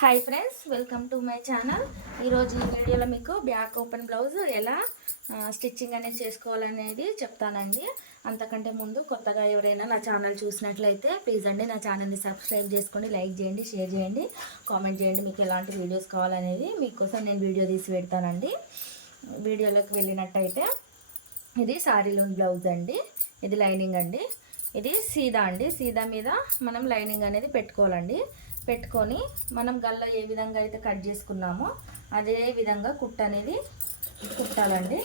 Hi friends welcome to my channel ఈరోజు ఈ వీడియోలో మీకు బ్యాక్ ఓపెన్ బ్లౌజ్ ఎలా స్టిచ్చింగ్ అనేది చేసుకోవాలనేది చెప్తానండి. అంతకంటే ముందు కొత్తగా ఎవరైనా నా ఛానల్ చూసినట్లయితే ప్లీజ్ అండి నా ఛానల్ని సబ్స్క్రైబ్ చేసుకోండి లైక్ చేయండి షేర్ చేయండి కామెంట్ చేయండి మీకు ఎలాంటి వీడియోస్ కావాలనేది మీకోసం నేను వీడియో తీసి పెడతానండి. వీడియోలోకి వెళ్ళినట్టయితే ఇది సారీలోని బ్లౌజ్ అండి ఇది లైనింగ్ అండి ఇది సీదా అండి. సీదా మీద మనం లైనింగ్ అనేది పెట్టుకోవాలండి. పెట్టుకొని మనం గల్ల ఏ విధంగా అయితే కట్ చేసుకున్నామో అదే విధంగా కుట్ట అనేది కుట్టాలండి.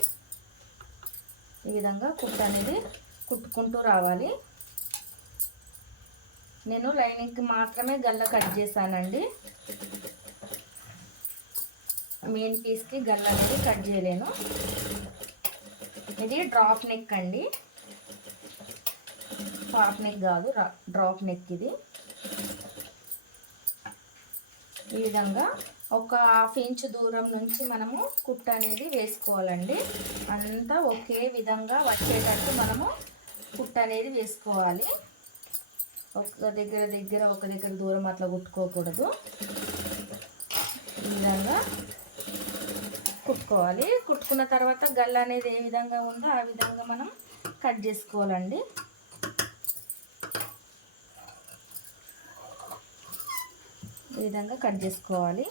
ఈ విధంగా కుట్ట అనేది కుట్టుకుంటూ రావాలి. నేను లైనింగ్కి మాత్రమే గల్ల కట్ చేశానండి. మెయిన్ పీస్కి గల్ల అనేది కట్ చేయలేను. ఇది డ్రాప్ నెక్ అండి. టాప్ నెక్ కాదు డ్రాప్ నెక్ ఇది. ఈ విధంగా ఒక హాఫ్ ఇంచ్ దూరం నుంచి మనము కుట్ట అనేది వేసుకోవాలండి. అంతా ఒకే విధంగా వచ్చేటట్టు మనము కుట్ట అనేది వేసుకోవాలి. ఒక దగ్గర దగ్గర ఒక దగ్గర దూరం అట్లా కుట్టుకోకూడదు. ఈ విధంగా కుట్టుకోవాలి. కుట్టుకున్న తర్వాత గల్ల అనేది ఏ విధంగా ఉందో ఆ విధంగా మనం కట్ చేసుకోవాలండి. ఈ విధంగా కట్ చేసుకోవాలి.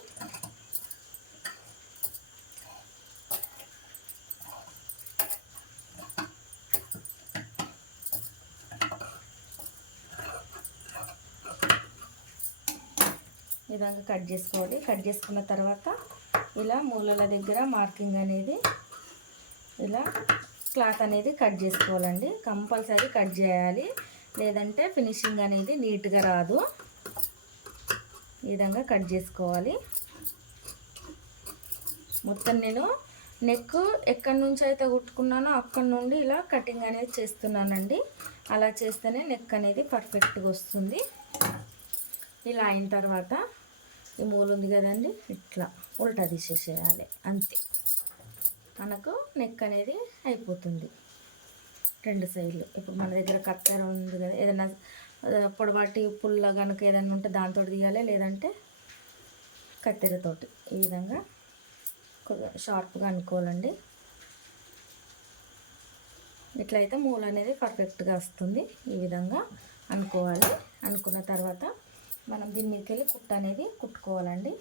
ఈ విధంగా కట్ చేసుకోవాలి. కట్ చేసుకున్న తర్వాత ఇలా మూలల దగ్గర మార్కింగ్ అనేది ఇలా క్లాత్ అనేది కట్ చేసుకోవాలండి. కంపల్సరీ కట్ చేయాలి. లేదంటే ఫినిషింగ్ అనేది నీట్గా రాదు. ఈ విధంగా కట్ చేసుకోవాలి. మొత్తం నేను నెక్ ఎక్కడి నుంచి అయితే కుట్టుకున్నానో అక్కడి నుండి ఇలా కటింగ్ అనేది చేస్తున్నానండి. అలా చేస్తేనే నెక్ అనేది పర్ఫెక్ట్గా వస్తుంది. ఇలా అయిన తర్వాత ఈ మూలు ఉంది కదండి ఇట్లా ఉల్టా తీసేసేయాలి. అంతే. మనకు నెక్ అనేది అయిపోతుంది. రెండు సైడ్లు. ఇప్పుడు మన దగ్గర కత్తెర ఉంది కదా ఏదైనా పొడవాటి పుల్ల కనుక ఏదైనా ఉంటే దాంతో తీయాలి లేదంటే కత్తెరతోటి ఈ విధంగా కొద్దిగా షార్ప్గా అనుకోవాలండి. ఇట్లయితే మూల అనేది పర్ఫెక్ట్గా వస్తుంది. ఈ విధంగా అనుకోవాలి. అనుకున్న తర్వాత మనం దీని మీదకి వెళ్ళి కుట్ట అనేది కుట్టుకోవాలండి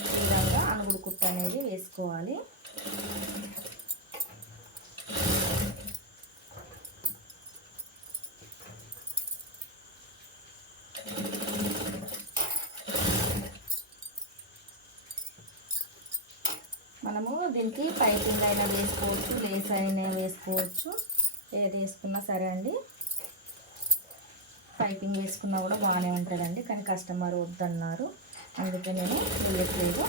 ఈ విధంగా అనుగుడు కుట్ట అనేది వేసుకోవాలి. మనము దీనికి పైపింగ్ అయినా వేసుకోవచ్చు లేస్ అయినా వేసుకోవచ్చు. ఏది వేసుకున్నా సరే అండి. పైపింగ్ వేసుకున్నా కూడా బాగానే ఉంటుందండి కానీ కస్టమర్ వద్దన్నారు. అందుకే నేను వేయట్లేదు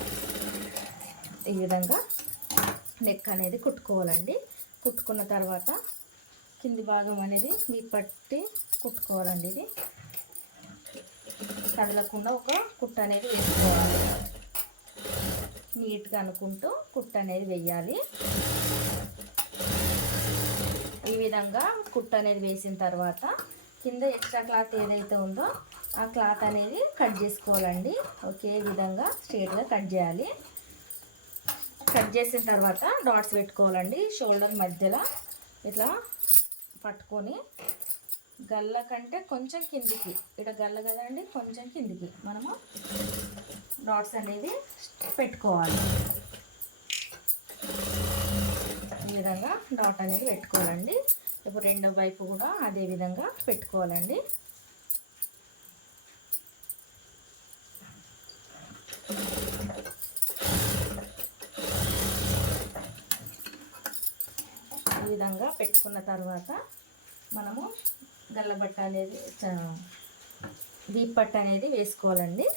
ఈ విధంగా నెక్ అనేది కుట్టుకోవాలండి. కుట్టుకున్న తర్వాత కింది భాగం అనేది మీ పట్టి కుట్టుకోవాలండి ఇది. కదలకుండా ఒక కుట్ట అనేది వేసుకోవాలి. నీట్గా అనుకుంటూ కుట్ట అనేది వేయాలి. ఈ విధంగా కుట్ట అనేది వేసిన తర్వాత కింద ఎక్స్ట్రా క్లాత్ ఏదైతే ఉందో ఆ క్లాత్ అనేది కట్ చేసుకోవాలండి. ఒకే విధంగా స్ట్రేట్గా కట్ చేయాలి. కట్ చేసిన తర్వాత డాట్స్ పెట్టుకోవాలండి షోల్డర్ మధ్యలో. ఇట్లా పట్టుకొని గల్ల కంటే కొంచెం కిందికి ఇక్కడ గల్ల కదండి కొంచెం కిందికి మనము డాట్స్ అనేది పెట్టుకోవాలి. ఈ విధంగా డాట్ అనేది పెట్టుకోవాలండి. ఇప్పుడు రెండో వైపు కూడా అదే విధంగా పెట్టుకోవాలండి. విధంగా పెట్టుకున్న తర్వాత మనము గల్లబట్ట అనేది దీపట్ట అనేది వేసుకోవాలండి.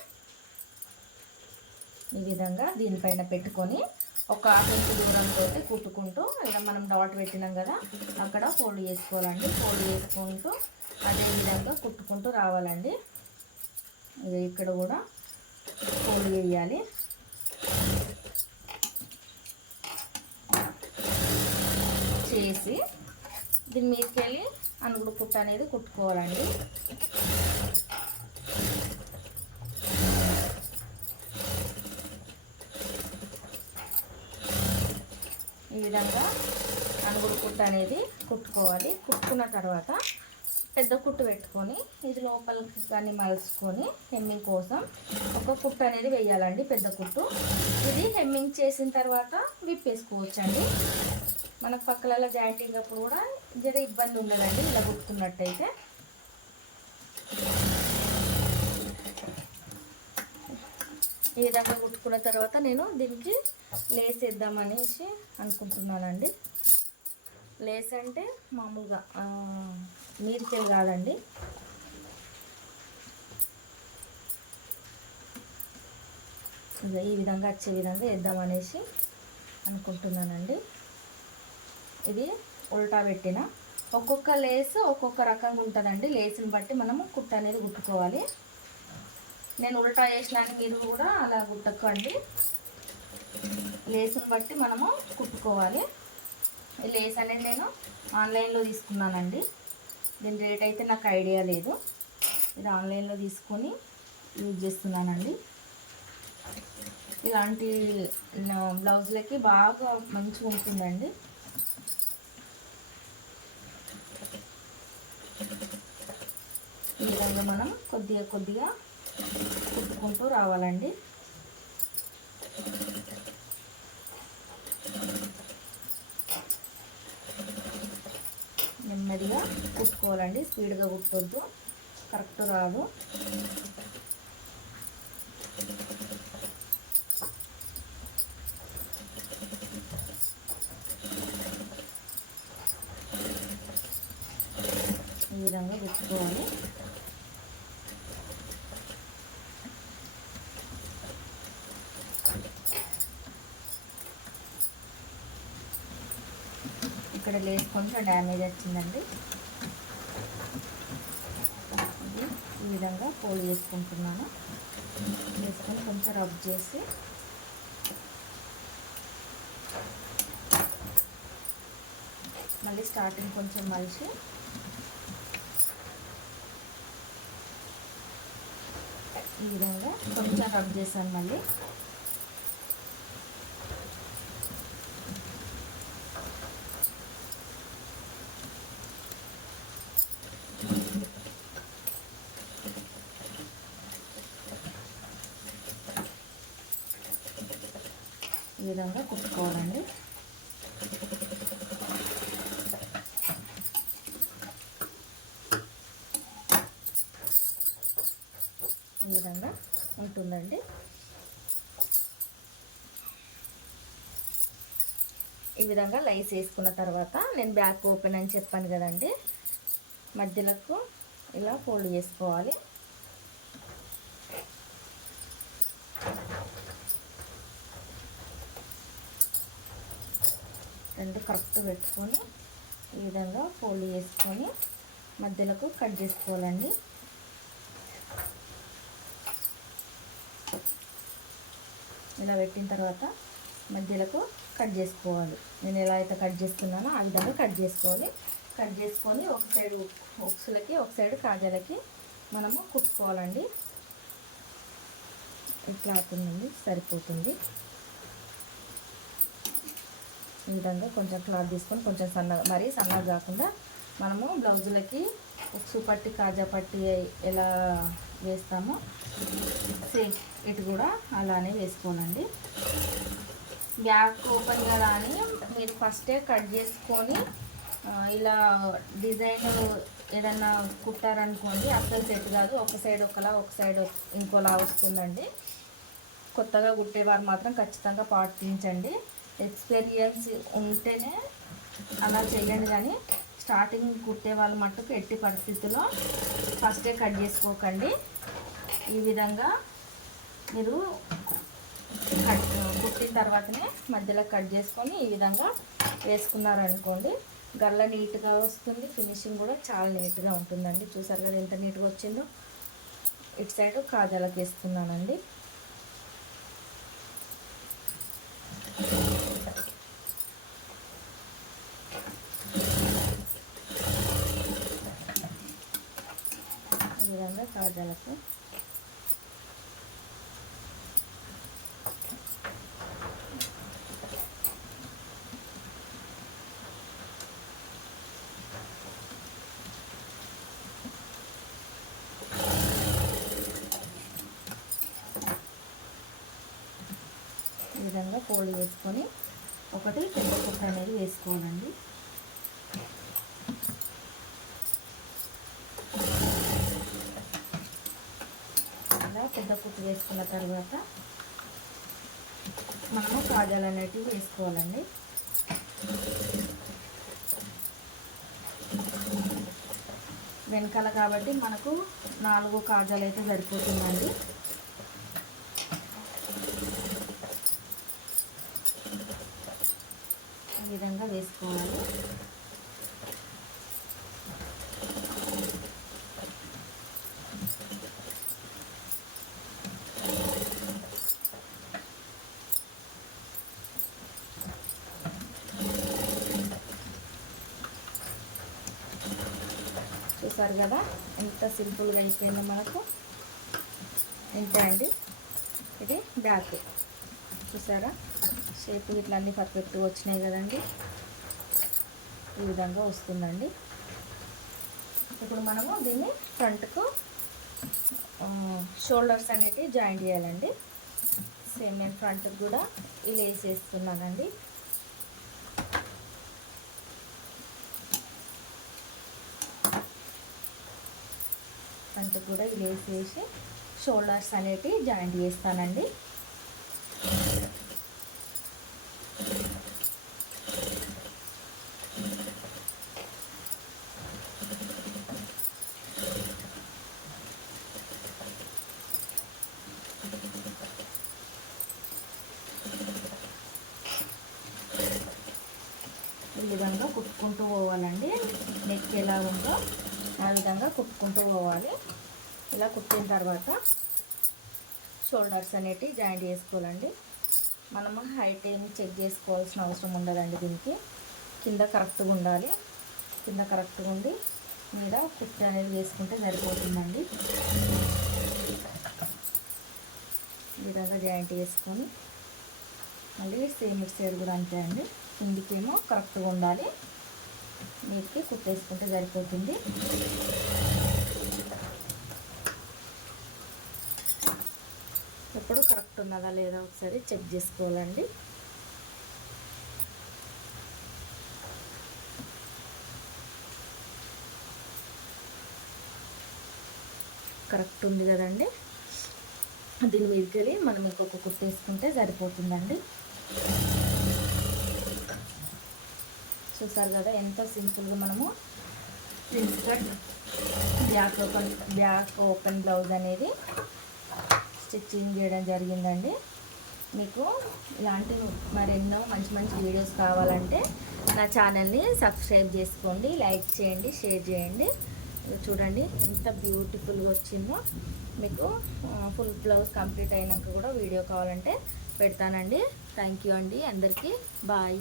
ఈ విధంగా దీనిపైన పెట్టుకొని ఒక హాఫ్ దూరంతో కుట్టుకుంటూ ఇలా మనం డాట్ పెట్టినాం కదా అక్కడ ఫోల్డ్ చేసుకోవాలండి. ఫోల్డ్ చేసుకుంటూ అదే విధంగా కుట్టుకుంటూ రావాలండి. ఇక్కడ కూడా ఫోల్డ్ వేయాలి చేసి దీని మీదకి వెళ్ళి అనుగుడు కుట్ట అనేది కుట్టుకోవాలండి. ఈ విధంగా అనుగుడు కుట్ట అనేది కుట్టుకోవాలి. కుట్టుకున్న తర్వాత పెద్ద కుట్టు పెట్టుకొని ఇది లోపలికి కానీ మలుచుకొని హెమ్మింగ్ కోసం ఒక కుట్టు అనేది వేయాలండి పెద్ద కుట్టు. ఇది హెమ్మింగ్ చేసిన తర్వాత విప్పేసుకోవచ్చండి. మనకు పక్కలలో జాయింటింగ్ అప్పుడు కూడా జర ఇబ్బంది ఉండదండి ఇలా కుట్టుకున్నట్టయితే ఈ విధంగా కుట్టుకున్న తర్వాత నేను దీనికి లేస్ వేద్దామనేసి అనుకుంటున్నానండి. లేస్ అంటే మామూలుగా నీరికెళ్ళి కాదండి. ఇక ఈ విధంగా వచ్చే విధంగా వేద్దామనేసి అనుకుంటున్నానండి. ఇది ఉల్టా పెట్టిన. ఒక్కొక్క లేస్ ఒక్కొక్క రకంగా ఉంటుందండి. లేస్ని బట్టి మనము కుట్ట అనేది కుట్టుకోవాలి. నేను ఉల్టా వేసినాక మీరు కూడా అలా కుట్టకండి. లేస్ని బట్టి మనము కుట్టుకోవాలి. ఈ లేస్ అనేది నేను ఆన్లైన్లో తీసుకున్నానండి. దీని రేట్ అయితే నాకు ఐడియా లేదు. ఇది ఆన్లైన్లో తీసుకొని యూజ్ చేస్తున్నానండి. ఇలాంటి బ్లౌజులకి బాగా మంచిగా ఉంటుందండి. ఈ మనం కొద్దిగా కొద్దిగా కుట్టుకుంటూ రావాలండి. నెమ్మదిగా కుట్టుకోవాలండి. స్పీడ్గా కుట్టొద్దు. కరెక్ట్ రాదు ఈ విధంగా కుట్టుకోవాలి ఇక్కడ లేస్ కొంచెం డ్యామేజ్ వచ్చిందండి. ఇది ఈ విధంగా ఫోల్డ్ చేసుకుంటున్నాను. వేసుకొని కొంచెం రబ్ చేసి మళ్ళీ స్టార్టింగ్ కొంచెం మలిచి ఈ విధంగా కొంచెం రబ్ చేశాను మళ్ళీ ఈ విధంగా కుట్టుకోవాలండి ఈ విధంగా ఉంటుందండి. ఈ విధంగా లైస్ వేసుకున్న తర్వాత నేను బ్యాక్ ఓపెన్ అని చెప్పాను కదండి. మధ్యలకు ఇలా ఫోల్డ్ చేసుకోవాలి. రెండు కరెక్ట్ పెట్టుకొని ఈ విధంగా ఫోల్డ్ చేసుకొని మధ్యలకు కట్ చేసుకోవాలండి. ఇలా పెట్టిన తర్వాత మధ్యలకు కట్ చేసుకోవాలి. నేను ఎలా అయితే కట్ చేసుకున్నానో ఆ విధంగా కట్ చేసుకోవాలి. కట్ చేసుకొని ఒక సైడ్ ఉక్సులకి ఒక సైడ్ కాజాలకి మనము కుట్టుకోవాలండి. ఇట్లా అవుతుందండి సరిపోతుంది. ఈ విధంగా కొంచెం క్లాత్ తీసుకొని కొంచెం సన్నగా మరీ సన్నగా కాకుండా మనము బ్లౌజులకి ఉక్సు పట్టి కాజా పట్టి ఎలా వేస్తామో. సేమ్ ఇటు కూడా అలానే వేసుకోనండి. బ్యాక్ ఓపెన్ కదా అని మీరు ఫస్టే కట్ చేసుకొని ఇలా డిజైన్ ఏదన్నా కుట్టారనుకోండి అసలు సెట్ కాదు. ఒక సైడ్ ఒకలా ఒక సైడ్ ఇంకోలా వస్తుందండి. కొత్తగా కుట్టేవారు మాత్రం ఖచ్చితంగా పాటించండి. ఎక్స్పీరియన్స్ ఉంటేనే అలా చేయండి కానీ స్టార్టింగ్ కుట్టే వాళ్ళు మట్టుకు ఎట్టి పరిస్థితుల్లో ఫస్టే కట్ చేసుకోకండి. ఈ విధంగా మీరు కట్ కుట్టిన తర్వాతనే మధ్యలో కట్ చేసుకొని ఈ విధంగా వేసుకున్నారనుకోండి గల్ల నీట్గా వస్తుంది ఫినిషింగ్ కూడా చాలా నీట్గా ఉంటుందండి. చూసారు కదా ఎంత నీట్గా వచ్చిందో? ఇటు సైడ్ కాజాలకు వేస్తున్నానండి ఈ విధంగా కాజాలకు ఈ పొడి వేసుకొని ఒకటి పెద్ద కుక్క అనేది వేసుకోవాలండి. ఇలా పెద్ద కుట్టు వేసుకున్న తర్వాత మనము కాజాలు అనేటివి వేసుకోవాలండి. వెనకాల కాబట్టి మనకు నాలుగు కాజాలు అయితే సరిపోతుందండి. విధంగా వేసుకోవాలి. చూసారు కదా? ఎంత సింపుల్గా అయిపోయిందో మనకు. ఇంతే అండి? ఇది బ్యాక్. చూసారా? షేప్ ఇట్లా అన్నీ పర్ఫెక్ట్గా వచ్చినాయి కదండి. ఈ విధంగా వస్తుందండి. ఇప్పుడు మనము దీన్ని ఫ్రంట్కు షోల్డర్స్ అనేటివి జాయిన్ చేయాలండి. సేమ్ నేను ఫ్రంట్కి కూడా ఇలా వేసేస్తున్నానండి ఫ్రంట్ కూడా ఇలా వేసేసి షోల్డర్స్ అనేటివి జాయింట్ చేస్తానండి ఈ విధంగా కుట్టుకుంటూ పోవాలండి నెక్ ఎలా ఉందో ఆ విధంగా కుట్టుకుంటూ పోవాలి. ఇలా కుట్టిన తర్వాత షోల్డర్స్ అనేటివి జాయింట్ చేసుకోవాలండి. మనము హైట్ ఏమి చెక్ చేసుకోవాల్సిన అవసరం ఉండదండి దీనికి. కింద కరెక్ట్గా ఉండాలి. కింద కరెక్ట్గా ఉండి మీద కుట్టి అనేది వేసుకుంటే సరిపోతుందండి. ఈ విధంగా జాయింట్ చేసుకొని మళ్ళీ సేమ్ ఇటు సైడ్ కూడా అంతే అండి. కిందికేమో కరెక్ట్గా ఉండాలి. మీదకి కుట్టేసుకుంటే సరిపోతుంది. ఇప్పుడు కరెక్ట్ ఉన్నదా లేదా ఒకసారి చెక్ చేసుకోవాలండి. కరెక్ట్ ఉంది కదండి. దీని మీదకి వెళ్ళి మనం ఇంకొక కుట్టేసుకుంటే సరిపోతుందండి. చూసారు కదా ఎంతో సింపుల్గా మనము back open back open blouse అనేది స్టిచ్చింగ్ చేయడం జరిగిందండి. మీకు ఇలాంటి మరెన్నో మంచి మంచి వీడియోస్ కావాలంటే నా ఛానల్ని సబ్స్క్రైబ్ చేసుకోండి లైక్ చేయండి షేర్ చేయండి. చూడండి ఎంత బ్యూటిఫుల్గా వచ్చిందో. మీకు ఫుల్ బ్లౌజ్ కంప్లీట్ అయినాక కూడా వీడియో కావాలంటే పెడతానండి. థ్యాంక్ యూ అండి అందరికీ బాయ్.